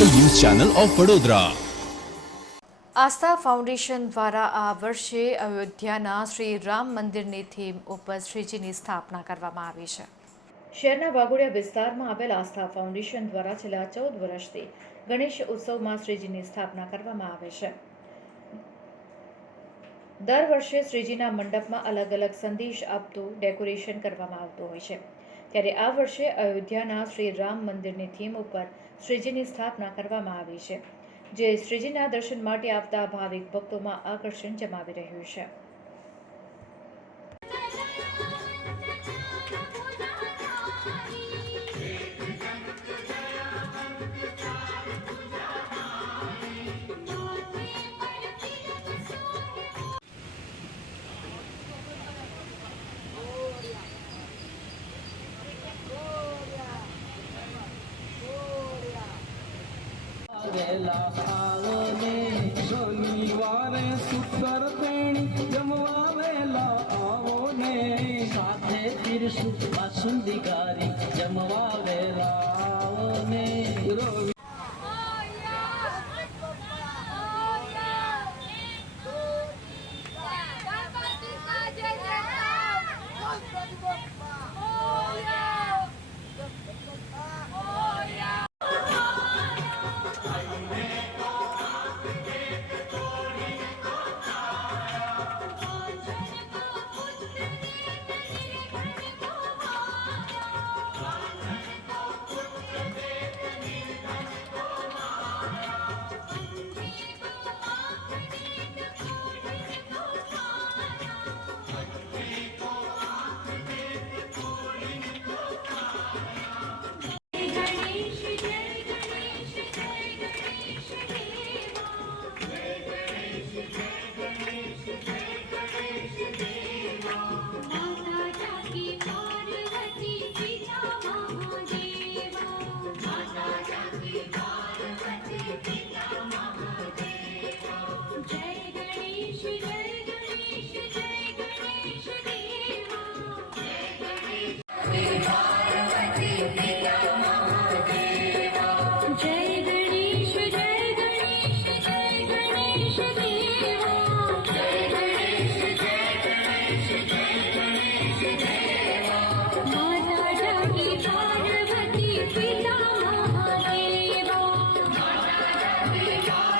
Channel of Vadodara. Aastha Foundation દ્વારા આ વર્ષે અયોધ્યાના શ્રી રામ મંદિરની થીમ ઉપર શ્રીજીની સ્થાપના કરવામાં આવી છે. શહેરના વાઘોડિયા વિસ્તારમાં આવેલ આસ્થા ફાઉન્ડેશન દ્વારા છેલ્લા ચૌદ વર્ષથી ગણેશ ઉત્સવમાં શ્રીજીની સ્થાપના કરવામાં આવે છે. દર વર્ષે શ્રીજીના મંડપમાં અલગ અલગ સંદેશ આપતું ડેકોરેશન કરવામાં આવતું હોય છે. ત્યારે આ વર્ષે અયોધ્યાના શ્રી રામ મંદિરની થીમ ઉપર શ્રીજીની સ્થાપના કરવામાં આવી છે, જે શ્રીજીના દર્શન માટે આવતા ભાવિક ભક્તોમાં આકર્ષણ જમાવી રહ્યું છે. આવને શનિવારે સુતર તેણી જમવા વેલા આવો સાથે પીરસું બાસુંદી ગારી